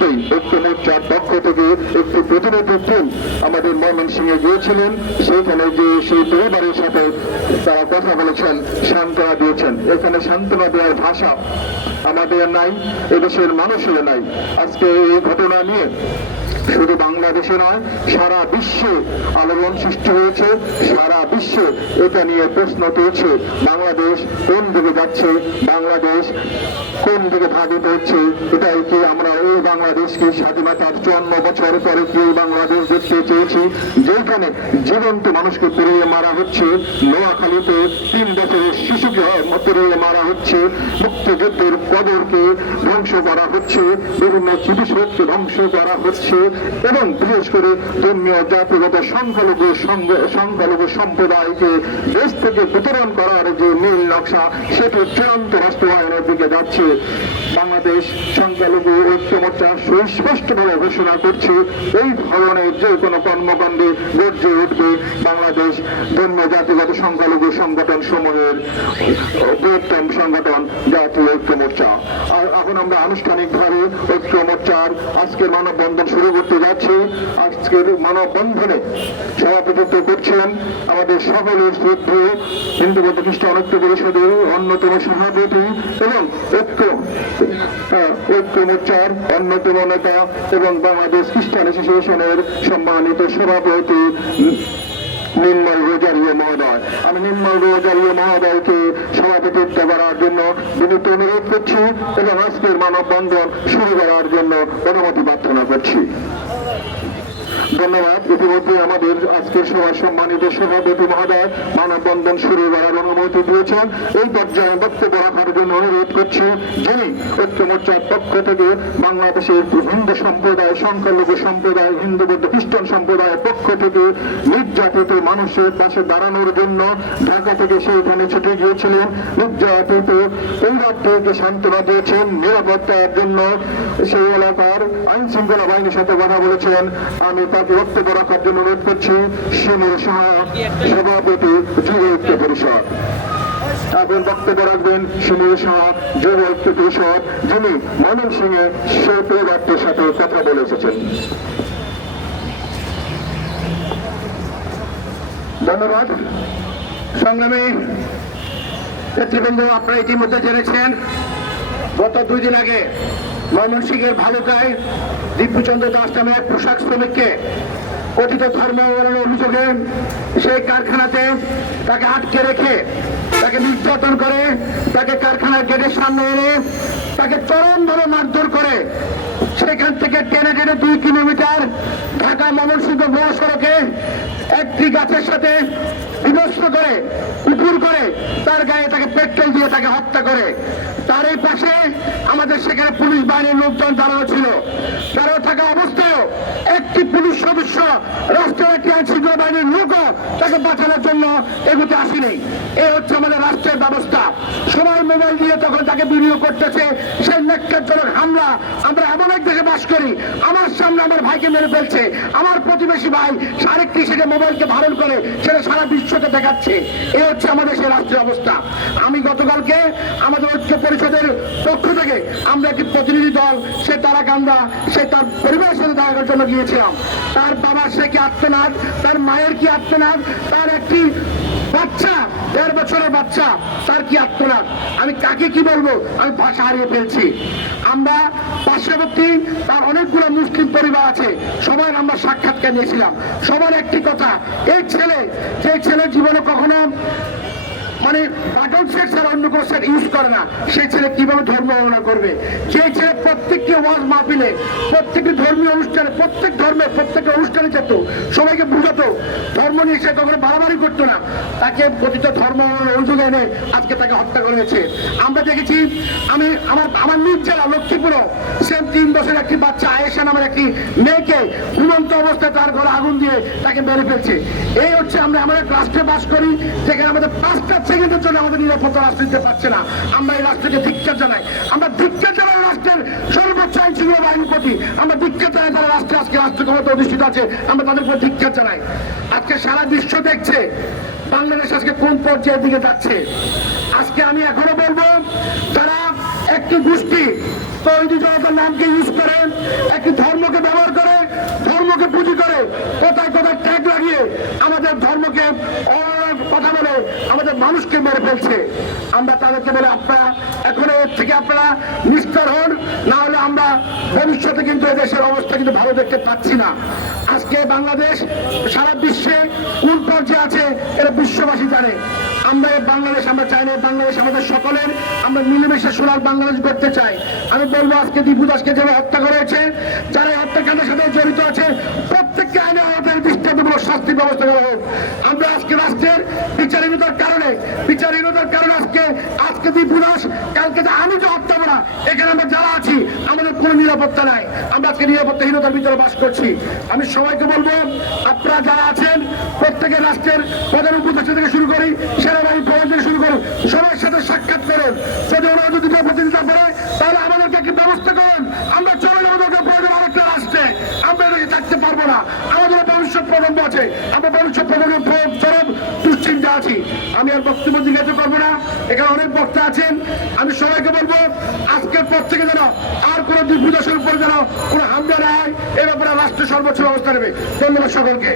ইতিমধ্যেই ঐক্য মোর্চার পক্ষ থেকে একটি প্রতিনিধি টিম আমাদের ময়মনসিংহে গিয়েছিলেন। সেখানে যে সেই পরিবারের সাথে তারা কথা বলেছেন, সান্ত্বনা দিয়েছেন। এখানে সান্ত্বনা দেওয়ার ভাষা আমাদের নাই, এদেশের মানুষের নাই। আজকে এই ঘটনা নিয়ে শুধু বাংলাদেশে নয়, সারা বিশ্বে আলোড়ন সৃষ্টি হয়েছে। সারা বিশ্বে এটা নিয়ে প্রশ্ন তুলছে, বাংলাদেশ কোন দিকে যাচ্ছে, বাংলাদেশ কোন দিকে ভাগিত হচ্ছে, এটাই কি আমরা এই বাংলাদেশকে স্বাধীনতার চুয়ান্ন বছর পরে এই বাংলাদেশ দেখতে চেয়েছি। যেখানে জীবন্ত মানুষকে পুড়িয়ে মারা হচ্ছে, নোয়াখালীতে তিন বছরের শিশুকে পুড়িয়ে মারা হচ্ছে, মুক্তিযুদ্ধের কদরকে ধ্বংস করা হচ্ছে, বিভিন্ন চিকিৎসককে ধ্বংস করা হচ্ছে এবং বিশেষ করে ধর্মীয়, জাতিগত সংখ্যালঘু সংখ্যালঘু সম্প্রদায়কে দেশ থেকে বিতরণ করার যে নীল নকশা, সেটি চূড়ান্ত বাস্তবায়নের দিকে যাচ্ছে। বাংলাদেশ সংখ্যালঘু ঐক্য মোর্চা সুস্পষ্টভাবে ঘোষণা করছে, এই ধরনের যে কোনো কর্মকাণ্ডে গর্জে উঠবে বাংলাদেশ ধর্ম জাতিগত সংখ্যালঘু সংগঠন সমূহের বৃহত্তম সংগঠন জাতীয় ঐক্য মোর্চা। আর এখন আমরা আনুষ্ঠানিকভাবে ঐক্য মোর্চার আজকের মানববন্ধন শুরু করতে যাচ্ছি। আজকের মানববন্ধনে সভাপতিত্ব করছেন আমাদের সকলের শ্রদ্ধেয় হিন্দু বৌদ্ধ খ্রিস্টান ঐক্য পরিষদের অন্যতম সভাপতি এবং ঐক্য আহ, ঐক্য মোর্চার অন্যতম নেতা এবং বাংলাদেশ খ্রিস্টান অ্যাসোসিয়েশনের সম্মানিত সভাপতি নির্মল মহোদয়। আমি নির্মল মহোদয়কে সভাপতিত্ব করার জন্য বিনীত অনুরোধ করছি এবং আজকের মানববন্ধন শুরু করার জন্য অনুমতি প্রার্থনা করছি। ধন্যবাদ। ইতিমধ্যে আমাদের আজকের সভার সম্মানিত সভাপতি মহোদয় মানববন্ধন শুরু করার অনুমতি দিয়েছেন। এই পর্যায়ে বক্তব্য রাখার জন্য অনুরোধ করছি, যিনি ঐক্য মোর্চার পক্ষ থেকে বাংলাদেশের হিন্দু সম্প্রদায়, সংখ্যালঘু সম্প্রদায়, হিন্দু বৌদ্ধ, খ্রিস্টান সম্প্রদায়ের পক্ষ থেকে নির্যাতিত মানুষের পাশে দাঁড়ানোর জন্য ঢাকা থেকে সেইখানে ছুটে গিয়েছিলেন। নির্যাতিত পরিবারটিকে সান্ত্বনা দিয়েছেন নিরাপত্তার জন্য সেই এলাকার আইন শৃঙ্খলা বাহিনীর সাথে কথা বলেছেন আমি রাখার জন্য অনুরোধ করছি শিমুর সাহা, সভাপতি যুব পরিষদ। এখন বক্তব্য রাখবেন শাহ যুব পরিষদ, যিনি সিংহে সেই পরিবারটির সাথে কথা বলে এসেছেন। ধন্যবাদ। সংগ্রামী নেতৃবৃন্দ, আপনারা ইতিমধ্যে জেনেছেন, গত দুই দিন আগে ময়মনসিংহের ভালুকায় দিব্যচন্দ্র দাস নামে এক পোশাক শ্রমিককে কথিত ধর্ম অভিযোগে সেই কারখানাতে তাকে আটকে রেখে তাকে নির্যাতন করে, তাকে কারখানার গেটের সামনে এনে তাকে চরম চরমভাবে মারধর করে থেকে দুই কিলোমিটার ঢাকা ময়মনসিংহ মহাসড়কে একটি গাছের সাথে বিনষ্ট করে উপর করে তার গায়ে তাকে পেট্রোল দিয়ে তাকে হত্যা করে। তার এই পাশে আমাদের সেখানে পুলিশ বাহিনীর লোকজন দাঁড়ানো ছিল। দাঁড়ানো থাকা অবস্থায়ও একটি পুলিশ সদস্য রাষ্ট্রের একটি আইন শৃঙ্খলা বাহিনীর লোকও তাকে বাঁচানোর জন্য এগুতে আসেনি। এই হচ্ছে আমাদের রাষ্ট্রের ব্যবস্থা সবাই মোবাইল তাকে ভিডিও করতেছে সেই ন্যাক্কারজনক হামলা। আমরা এমন এক দেশে বাস করি, আমার সামনে আমার ভাইকে মেরে ফেলছে, আমার প্রতিবেশী ভাই আরেকটি সেটা মোবাইলকে ধারণ করে, সেটা সারা বিশ্বকে দেখাচ্ছে। এই হচ্ছে আমাদের সেই রাষ্ট্রের অবস্থা। আমি গতকালকে আমাদের ঐক্য পরিষদের পক্ষ থেকে আমরা একটি প্রতিনিধি দল, সে তারাকান্দা সে তার পরিবারের সাথে দেখা করার জন্য গিয়েছিলাম। তার বাবার সে কি আত্মনাদ? তার মায়ের কি আত্মনাদ? তার একটি বাচ্চা, দেড় বছরের বাচ্চা, তার কি আত্মনাথ আমি কাকে কি বলব? আমি ভাষা হারিয়ে ফেলছি। আমরা পার্শ্ববর্তী, তার অনেকগুলো মুসলিম পরিবার আছে সবার আমরা সাক্ষাৎকার নিয়েছিলাম। সবার একটি কথা, এই ছেলে, সেই ছেলে জীবনে কখনো মানে বাটন সেট ছাড়া অন্য কোনো সেট ইউজ করে না। সেই ছেলে কীভাবে ধর্ম গণনা করবে? যে ছেলে প্রত্যেকটি ওয়াজ মাহফিলে, প্রত্যেকটি ধর্মীয় অনুষ্ঠানে, প্রত্যেক ধর্মে, প্রত্যেকটা অনুষ্ঠানে যেত। সবাইকে বুঝাতো। ধর্ম নিয়ে সে কখনো বাড়াবাড়ি করতো না। তাকে প্রতিটা ধর্ম অভিযোগ এনে আজকে তাকে হত্যা করা হয়েছে। আমরা দেখেছি, আমি, আমার আমার নিজ জেলা লক্ষ্মীপুর, সেম তিন বছরের একটি বাচ্চা আয়েশা নামের একটি মেয়েকে ঘুমন্ত অবস্থায় তার ঘরে আগুন দিয়ে তাকে মেরে ফেলছে। এই হচ্ছে আমরা এক রাষ্ট্রে বাস করি, যেখানে আমাদের পাঁচটা সেকেন্ডের জন্য আমাদের নিরাপত্তা রাষ্ট্র দিতে পারছে না। আমরা এই রাষ্ট্রকে ধিক্ষার জানাই। আমরা ধিক্ষার জানাই রাষ্ট্রের সর্বোচ্চ আইন শৃঙ্খলা বাহিনীর প্রতি। আমরা ধিক্ষার জানাই তারা রাষ্ট্রে আজকে রাষ্ট্র ক্ষমতা অধিষ্ঠিত আছে। আমরা তাদের উপর ধিক্ষার জানাই। আজকে সারা বিশ্ব দেখছে বাংলাদেশ আজকে কোন পর্যায়ের দিকে যাচ্ছে। আজকে আমি এখনও বলব, তারা একটি গোষ্ঠী তৈরি জনতার নামকে ইউজ করে, একটি ধর্মকে ব্যবহার করে, ধর্মকে পুঁজি করে, কোথায় কোথায় আমরা তাদেরকে বলে, আপনারা এখনও এর থেকে আপনারা নিস্তার হন, না হলে আমরা ভবিষ্যতে কিন্তু দেশের অবস্থা কিন্তু ভালো দেখতে পাচ্ছি না। আজকে বাংলাদেশ, সারা বিশ্বে কোন পর্যায়ে আছে এটা বিশ্ববাসী জানে। আমরা বাংলাদেশ, আমরা চাই না বাংলাদেশ আমাদের সকলের, আমরা মিলেমিশে সোনার বাংলাদেশ করতে চাই। আমি বলব আজকে দীপু দাসকে যারা হত্যা করা হয়েছে, যারা হত্যাকাণ্ডের সাথে জড়িত আছে, প্রত্যেককে আইনে আমাদের দৃষ্টান্তমূলক শাস্তির ব্যবস্থা করা হোক। আমরা আজকে রাষ্ট্রের বিচারহীনতার বিচারহীনতার কারণে আজকে আজকে দীপু দাস কালকে যে আমি যে হত্যা করা এখানে আমরা যারা আছি, আমাদের কোনো নিরাপত্তা নাই। আমরা আজকে নিরাপত্তাহীনতার ভিতরে বাস করছি। আমি সবাইকে বলব, আপনারা যারা আছেন প্রত্যেকে রাষ্ট্রের প্রধান উপদেষ্টা থেকে শুরু করি সেনাবাহিনী প্রধান থেকে শুরু করুন। সবার সাথে সাক্ষাৎ করুন। যদি ওরা যদি প্রতিনিধিত্ব করে তাহলে আমাদেরকে একটি ব্যবস্থা করুন। আমরা চলে যাব দরকার প্রয়োজন আরেকটা রাষ্ট্রে। আমরা এদিকে থাকতে পারব না। আমাদের ভবিষ্যৎ প্রজন্ম আছে। আমরা ভবিষ্যৎ প্রজন্মের চরম দুশ্চিন্তা আছি। আমি আর বক্তব্য জিজ্ঞাসা এখানে অনেক বক্তা আছেন। আমি সবাইকে বলব, আজকের পর থেকে যেন আর কোনো দিগ্বিদেশের উপর যেন কোনো হামলা না হয়, এ ব্যাপারে রাষ্ট্র সর্বোচ্চ ব্যবস্থা নেবে। ধন্যবাদ সকলকে।